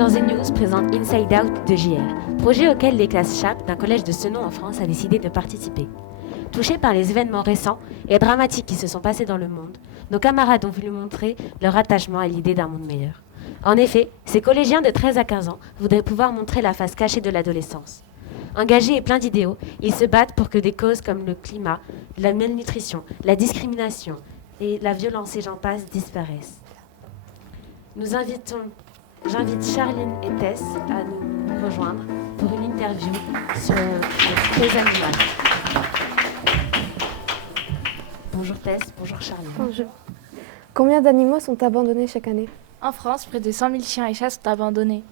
Agence News présente Inside Out de JR, projet auquel les classes CHAP d'un collège de Senon en France a décidé de participer. Touchés par les événements récents et dramatiques qui se sont passés dans le monde, nos camarades ont voulu montrer leur attachement à l'idée d'un monde meilleur. En effet, ces collégiens de 13 à 15 ans voudraient pouvoir montrer la face cachée de l'adolescence. Engagés et pleins d'idéaux, ils se battent pour que des causes comme le climat, la malnutrition, la discrimination et la violence et j'en passe disparaissent. J'invite Charline et Tess à nous rejoindre pour une interview sur les animaux. Bonjour Tess, bonjour Charline. Bonjour. Combien d'animaux sont abandonnés chaque année? En France, près de 100 000 chiens et chats sont abandonnés.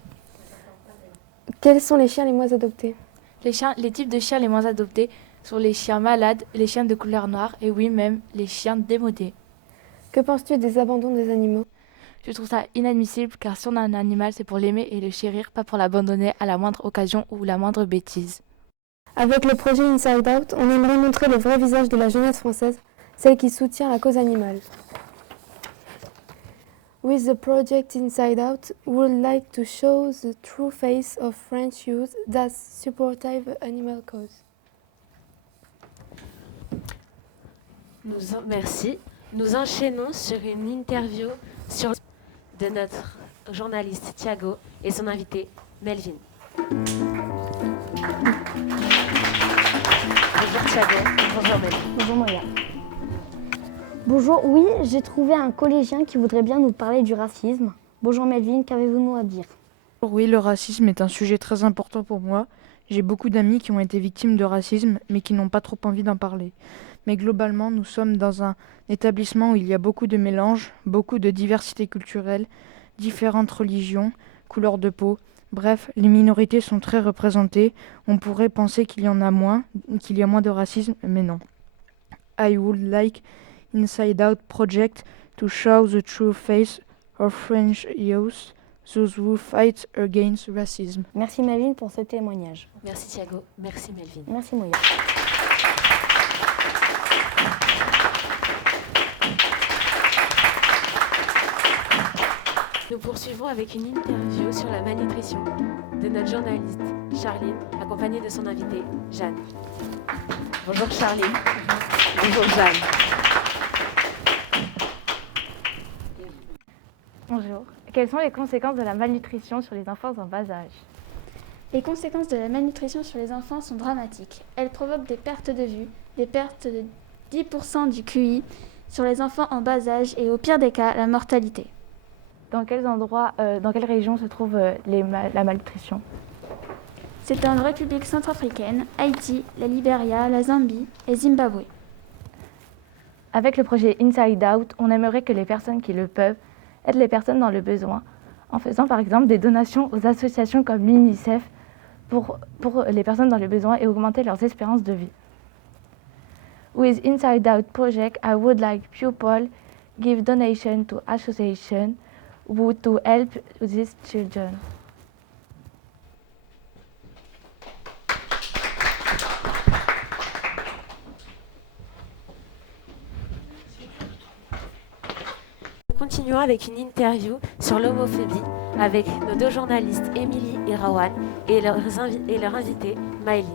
Quels sont les chiens les moins adoptés? Les types de chiens les moins adoptés sont les chiens malades, les chiens de couleur noire et oui, même les chiens démodés. Que penses-tu des abandons des animaux? Je trouve ça inadmissible car si on a un animal, c'est pour l'aimer et le chérir, pas pour l'abandonner à la moindre occasion ou la moindre bêtise. Avec le projet Inside Out, on aimerait montrer le vrai visage de la jeunesse française, celle qui soutient la cause animale. With the project Inside Out, we would like to show the true face of French youth that supportive animal cause. Merci. Nous enchaînons sur une interview de notre journaliste Thiago et son invité Melvin. Bonjour Thiago, bonjour Melvin. Bonjour Moya. Bonjour, oui, j'ai trouvé un collégien qui voudrait bien nous parler du racisme. Bonjour Melvin, qu'avez-vous à dire? Oui, le racisme est un sujet très important pour moi. J'ai beaucoup d'amis qui ont été victimes de racisme, mais qui n'ont pas trop envie d'en parler. Mais globalement, nous sommes dans un établissement où il y a beaucoup de mélanges, beaucoup de diversité culturelle, différentes religions, couleurs de peau. Bref, les minorités sont très représentées. On pourrait penser qu'il y a moins de racisme, mais non. I would like Inside Out project to show the true face of French youth, those who fight against racism. Merci Melvin pour ce témoignage. Merci Thiago, merci Melvin. Merci Moya. Nous poursuivons avec une interview sur la malnutrition de notre journaliste Charline, accompagnée de son invitée Jeanne. Bonjour Charline. Bonjour Jeanne. Bonjour. Quelles sont les conséquences de la malnutrition sur les enfants en bas âge? Les conséquences de la malnutrition sur les enfants sont dramatiques. Elles provoquent des pertes de vue, des pertes de 10% du QI sur les enfants en bas âge et au pire des cas, la mortalité. Dans quelles régions se trouve la malnutrition? C'est dans la République centrafricaine, Haïti, la Libéria, la Zambie et Zimbabwe. Avec le projet Inside Out, on aimerait que les personnes qui le peuvent aident les personnes dans le besoin, en faisant par exemple des donations aux associations comme l'UNICEF pour les personnes dans le besoin et augmenter leurs espérances de vie. With Inside Out project, I would like people give donation to association to help these children. Nous continuons avec une interview sur l'homophobie avec nos deux journalistes Émilie et Rawan et leur invité Maëlie.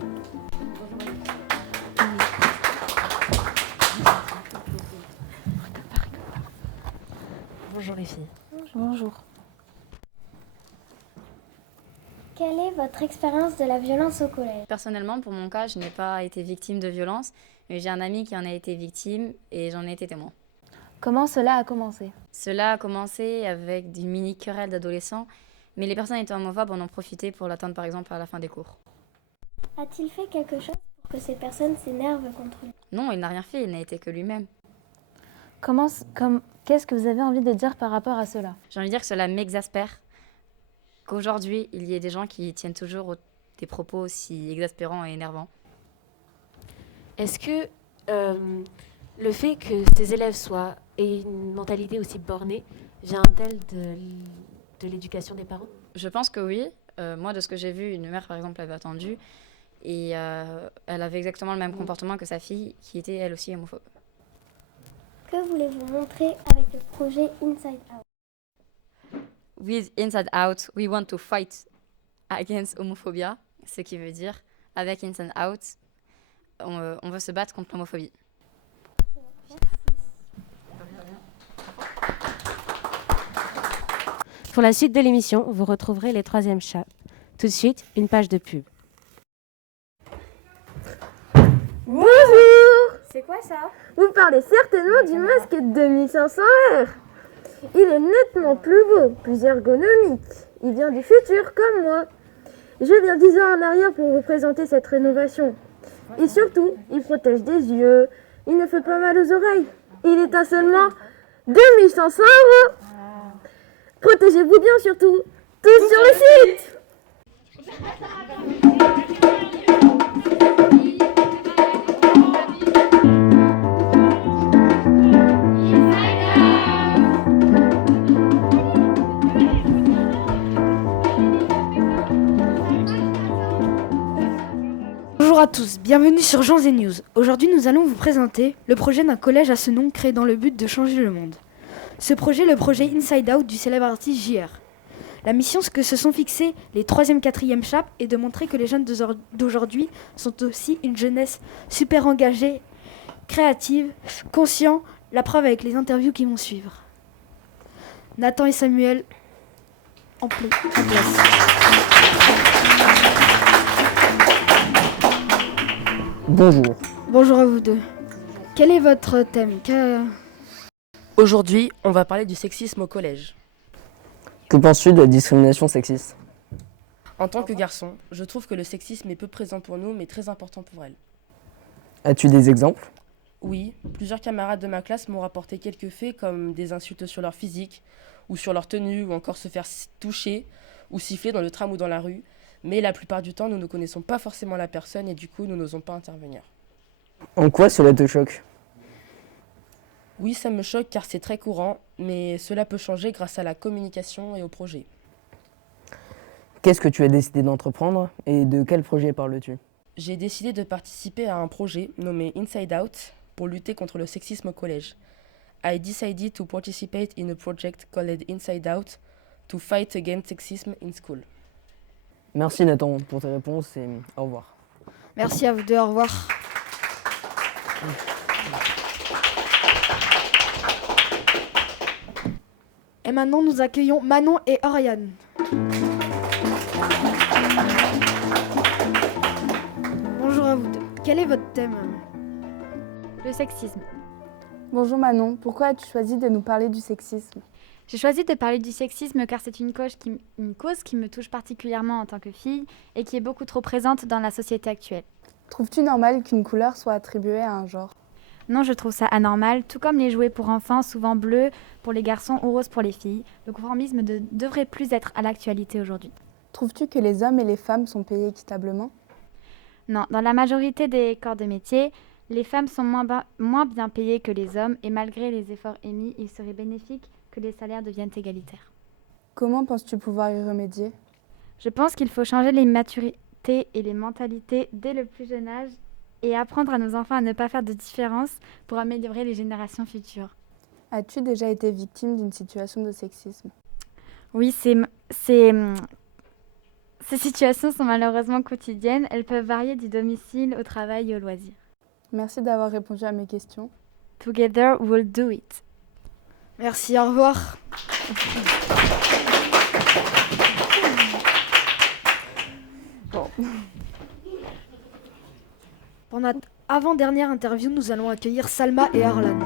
Bonjour les filles. Bonjour. Quelle est votre expérience de la violence au collège? Personnellement, pour mon cas, je n'ai pas été victime de violence, mais j'ai un ami qui en a été victime et j'en ai été témoin. Comment cela a commencé? Cela a commencé avec des mini-querelles d'adolescents, mais les personnes étant homophobes en ont profité pour l'atteindre par exemple à la fin des cours. A-t-il fait quelque chose pour que ces personnes s'énervent contre lui? Non, il n'a rien fait, il n'a été que lui-même. Qu'est-ce que vous avez envie de dire par rapport à cela? J'ai envie de dire que cela m'exaspère, qu'aujourd'hui, il y ait des gens qui tiennent toujours des propos aussi exaspérants et énervants. Est-ce que le fait que ces élèves aient une mentalité aussi bornée vient-elle de l'éducation des parents? Je pense que oui. Moi, de ce que j'ai vu, une mère, par exemple, avait attendu et elle avait exactement le même comportement que sa fille, qui était elle aussi homophobe. Que voulez-vous montrer avec le projet Inside Out? with Inside Out, we want to fight against homophobia, ce qui veut dire, avec Inside Out, on veut se battre contre l'homophobie. Pour la suite de l'émission, vous retrouverez les 3e chats. Tout de suite, une page de pub. Bonjour! C'est quoi ça? Vous parlez certainement du masque 2500R. Il est nettement plus beau, plus ergonomique. Il vient du futur comme moi. Je viens 10 ans en arrière pour vous présenter cette rénovation. Et surtout, il protège des yeux, il ne fait pas mal aux oreilles. Il est à seulement 2500 €. Protégez-vous bien surtout. Tous sur le site! Bonjour à tous, bienvenue sur Jean et News. Aujourd'hui, nous allons vous présenter le projet d'un collège à ce nom créé dans le but de changer le monde. Ce projet, le projet Inside Out du célèbre artiste JR. La mission que se sont fixés les 3e, 4e chapes est de montrer que les jeunes d'aujourd'hui sont aussi une jeunesse super engagée, créative, conscient, la preuve avec les interviews qui vont suivre. Nathan et Samuel en place. Bonjour. Bonjour à vous deux. Quel est votre thème? Aujourd'hui, on va parler du sexisme au collège. Que penses-tu de la discrimination sexiste? En tant que garçon, je trouve que le sexisme est peu présent pour nous, mais très important pour elle. As-tu des exemples? Oui, plusieurs camarades de ma classe m'ont rapporté quelques faits comme des insultes sur leur physique, ou sur leur tenue, ou encore se faire toucher ou siffler dans le tram ou dans la rue. Mais la plupart du temps, nous ne connaissons pas forcément la personne et du coup, nous n'osons pas intervenir. En quoi cela te choque? Oui, ça me choque car c'est très courant, mais cela peut changer grâce à la communication et au projet. Qu'est-ce que tu as décidé d'entreprendre et de quel projet parles-tu? J'ai décidé de participer à un projet nommé Inside Out pour lutter contre le sexisme au collège. I decided to participate in a project called Inside Out to fight against sexism in school. Merci Nathan pour tes réponses et au revoir. Merci à vous deux, au revoir. Et maintenant, nous accueillons Manon et Oriane. Bonjour à vous deux. Quel est votre thème? Le sexisme. Bonjour Manon, pourquoi as-tu choisi de nous parler du sexisme? J'ai choisi de parler du sexisme car c'est une cause qui me touche particulièrement en tant que fille et qui est beaucoup trop présente dans la société actuelle. Trouves-tu normal qu'une couleur soit attribuée à un genre? Non, je trouve ça anormal, tout comme les jouets pour enfants, souvent bleus pour les garçons ou roses pour les filles. Le conformisme ne devrait plus être à l'actualité aujourd'hui. Trouves-tu que les hommes et les femmes sont payés équitablement? Non, dans la majorité des corps de métier, les femmes sont moins bien payées que les hommes et malgré les efforts émis, il serait bénéfique que les salaires deviennent égalitaires. Comment penses-tu pouvoir y remédier? Je pense qu'il faut changer les maturités et les mentalités dès le plus jeune âge et apprendre à nos enfants à ne pas faire de différence pour améliorer les générations futures. As-tu déjà été victime d'une situation de sexisme? Oui, ces situations sont malheureusement quotidiennes. Elles peuvent varier du domicile au travail et au loisir. Merci d'avoir répondu à mes questions. Together we'll do it. Merci, au revoir. Bon. Pour notre avant-dernière interview, nous allons accueillir Salma et Arlan.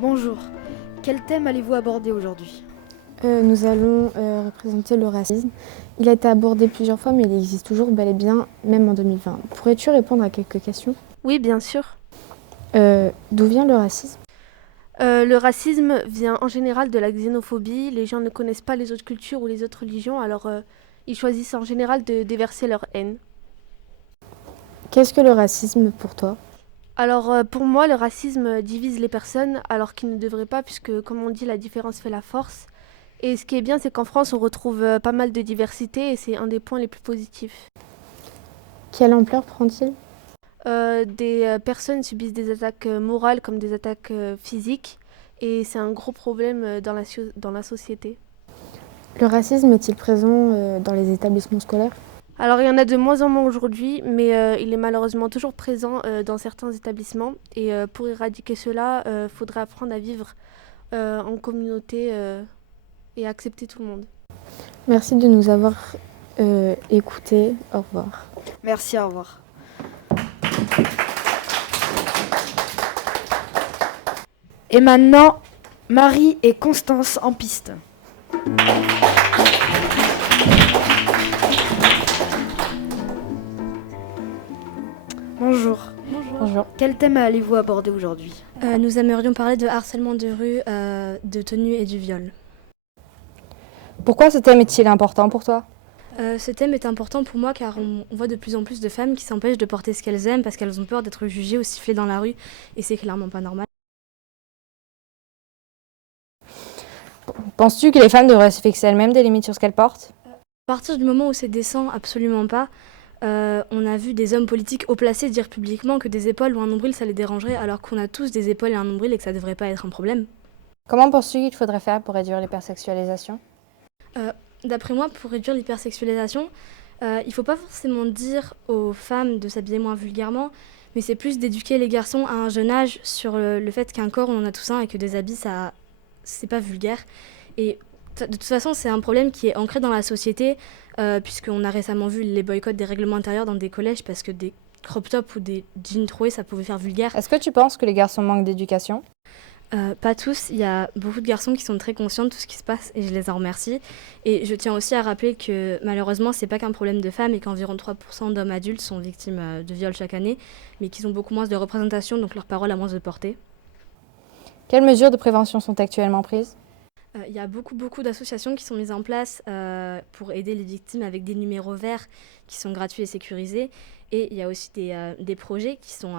Bonjour. Quel thème allez-vous aborder aujourd'hui? Nous allons représenter le racisme. Il a été abordé plusieurs fois, mais il existe toujours bel et bien, même en 2020. Pourrais-tu répondre à quelques questions? Oui, bien sûr. D'où vient le racisme? Le racisme vient en général de la xénophobie. Les gens ne connaissent pas les autres cultures ou les autres religions, alors ils choisissent en général de déverser leur haine. Qu'est-ce que le racisme pour toi? Alors pour moi, le racisme divise les personnes alors qu'il ne devrait pas, puisque comme on dit, la différence fait la force. Et ce qui est bien, c'est qu'en France, on retrouve pas mal de diversité et c'est un des points les plus positifs. Quelle ampleur prend-il? Des personnes subissent des attaques morales comme des attaques physiques et c'est un gros problème dans la société. Le racisme est-il présent dans les établissements scolaires ? Alors il y en a de moins en moins aujourd'hui, mais il est malheureusement toujours présent dans certains établissements. Et pour éradiquer cela, il faudrait apprendre à vivre en communauté et accepter tout le monde. Merci de nous avoir écoutés. Au revoir. Merci, au revoir. Et maintenant, Marie et Constance en piste. Bonjour. Bonjour. Quel thème allez-vous aborder aujourd'hui ? Nous aimerions parler de harcèlement de rue, de tenue et du viol. Pourquoi ce thème est-il important pour toi ? Ce thème est important pour moi car on voit de plus en plus de femmes qui s'empêchent de porter ce qu'elles aiment parce qu'elles ont peur d'être jugées ou sifflées dans la rue et c'est clairement pas normal. Penses-tu que les femmes devraient se fixer elles-mêmes des limites sur ce qu'elles portent ? À partir du moment où c'est décent, absolument pas. On a vu des hommes politiques haut placés dire publiquement que des épaules ou un nombril ça les dérangerait alors qu'on a tous des épaules et un nombril et que ça devrait pas être un problème. Comment penses-tu qu'il faudrait faire pour réduire l'hypersexualisation ? D'après moi, pour réduire l'hypersexualisation, il faut pas forcément dire aux femmes de s'habiller moins vulgairement, mais c'est plus d'éduquer les garçons à un jeune âge sur le fait qu'un corps on en a tous un et que des habits ça c'est pas vulgaire. Et de toute façon, c'est un problème qui est ancré dans la société, puisqu'on a récemment vu les boycotts des règlements intérieurs dans des collèges parce que des crop tops ou des jeans troués, ça pouvait faire vulgaire. Est-ce que tu penses que les garçons manquent d'éducation ? Pas tous, il y a beaucoup de garçons qui sont très conscients de tout ce qui se passe et je les en remercie. Et je tiens aussi à rappeler que malheureusement, c'est pas qu'un problème de femmes et qu'environ 3% d'hommes adultes sont victimes de viols chaque année, mais qu'ils ont beaucoup moins de représentation, donc leur parole a moins de portée. Quelles mesures de prévention sont actuellement prises ? Il y a beaucoup d'associations qui sont mises en place pour aider les victimes avec des numéros verts qui sont gratuits et sécurisés. Et il y a aussi des projets qui sont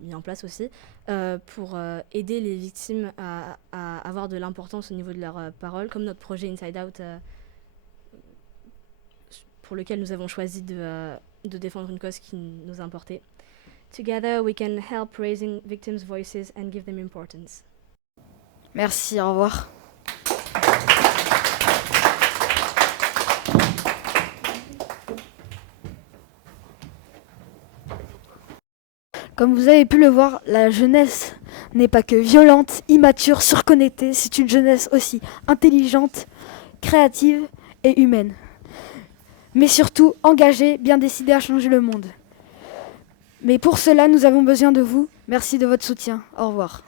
mis en place aussi pour aider les victimes à avoir de l'importance au niveau de leurs paroles, comme notre projet Inside Out pour lequel nous avons choisi de défendre une cause qui nous importait. Together we can help raising victims' voices and give them importance. Merci, au revoir. Comme vous avez pu le voir, la jeunesse n'est pas que violente, immature, surconnectée, c'est une jeunesse aussi intelligente, créative et humaine. Mais surtout engagée, bien décidée à changer le monde. Mais pour cela, nous avons besoin de vous. Merci de votre soutien. Au revoir.